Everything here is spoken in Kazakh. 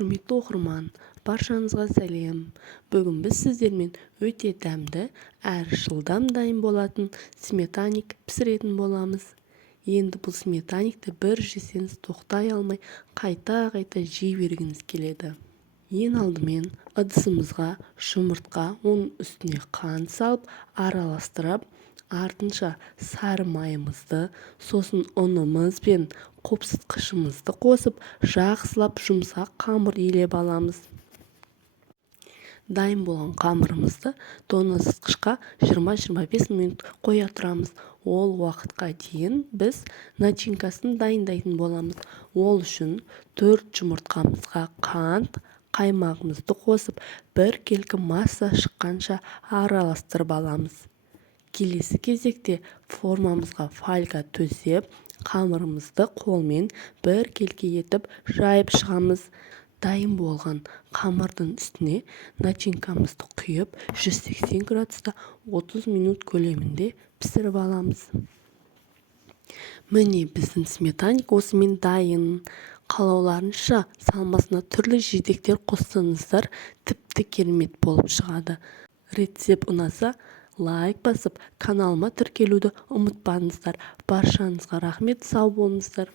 Құрметті оқырман, баршаңызға сәлем. Бүгін біз сіздермен өте дәмді әрі жылдам дайын болатын сметаник пісіретін боламыз. Енді бұл сметаникті бір жесеңіз тоқтай алмай қайта-қайта жей бергіңіз келеді. Ең алдымен ыдысымызға жұмыртқа, оның үстіне қант салып араластырып, артынша сары майымызды, сосын ұнымыз бен қопсытқышымызды қосып, жақсылап жұмсақ қамыр илеп аламыз. Дайын болған қамырымызды тоңазытқышқа 20-25 минут қоя тұрамыз. Ол уақытқа дейін біз начинкасын дайындайтын боламыз. Ол үшін 4 жұмыртқамызға қант, қаймағымызды қосып, бір келкі масса шыққанша араластырып аламыз. Келесі кезекте формамызға фольга төсеп, қамырымызды қолмен бір келке етіп жайып шығамыз. Дайын болған қамырдың үстіне начинкамызды құйып, 180 градуста 30 минут көлемінде пісіріп аламыз. Міне біздің сметаник осымен дайын. Қалауларынша салмасына түрлі жидектер қоссаңыздар тіпті керемет болып шығады. Рецепт ұнаса, лайк басып, каналыма тіркелуді ұмытпаңыздар. Баршаңызға рахмет, сау болыңыздар.